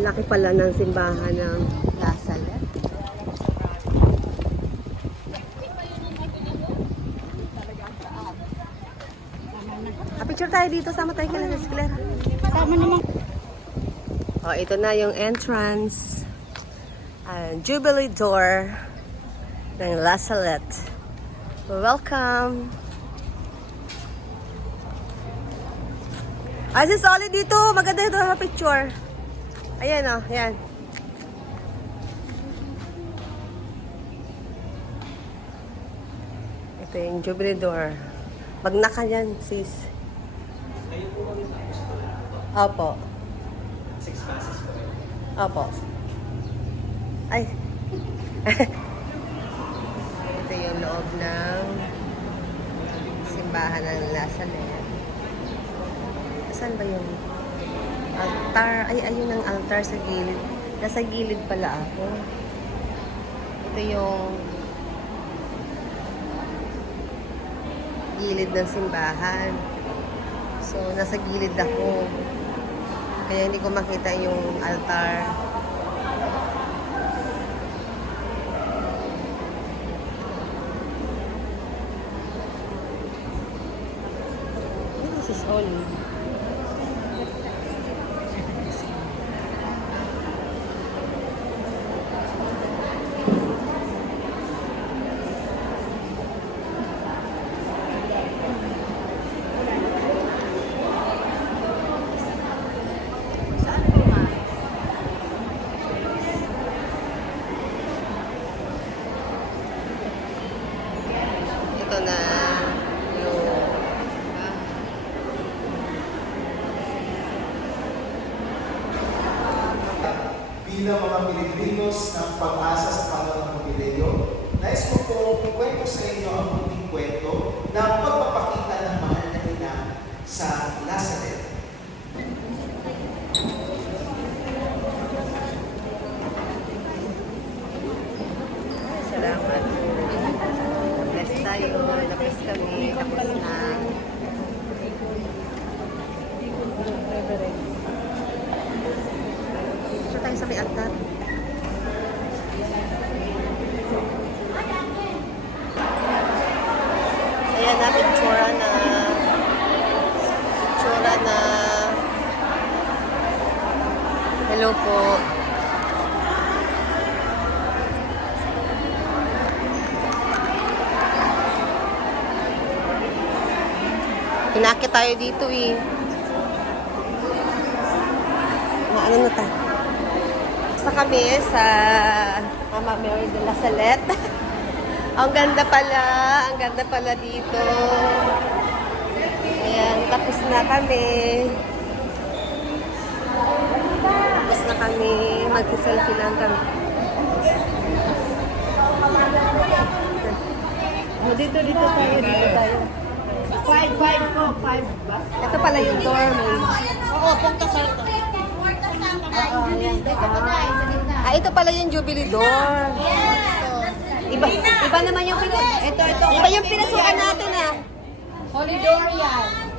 Laki pala ng simbahan ng La Salette. Picture tayo dito. Sama tayo kay Claire. Sama naman. Oh, ito na yung entrance. Jubilee door ng La Salette. Welcome! Ay, si Solid dito. Maganda ito sa picture. Ayan o, ayan. Ito yung Jubilee door. Magna ka yan, sis. Opo. 6 passes po. Opo. Ay. Ito yung loob ng simbahan ng La Salette. Saan ba yung altar? Ay, ayun ang altar sa gilid. Nasa gilid pala ako. Ito yung gilid ng simbahan. So, nasa gilid ako. Kaya hindi ko makita yung altar. This is holy. Ito na yung Bilang mga Pilipinos ng pag-asa sa Panginoon ng Pilipino, nais ko po ikwento sa inyo ang munting kwento ng pagpapakita ng mahal na ina sa La Salette. salamat. Bless tayo. Lapis kami. Tapos na. Ito tayo sa may altar. Ayan na, pictura na. Pictura na. Hello po. Pinakit tayo dito eh. Ano na tayo? Basta kami sa Mama Mary de La Salette. Ang ganda pala. Ang ganda pala dito. Ayan, tapos na kami. Tapos na kami. Mag-selfie lang kami. Dito tayo. Dito tayo. 5 po, 5 ba? Ito pala yung door, man. Oo, punta sa ito. Ito pala yung Jubilee door. Iba naman yung Ito. iba yung pinasukan natin ah. Holy door yan.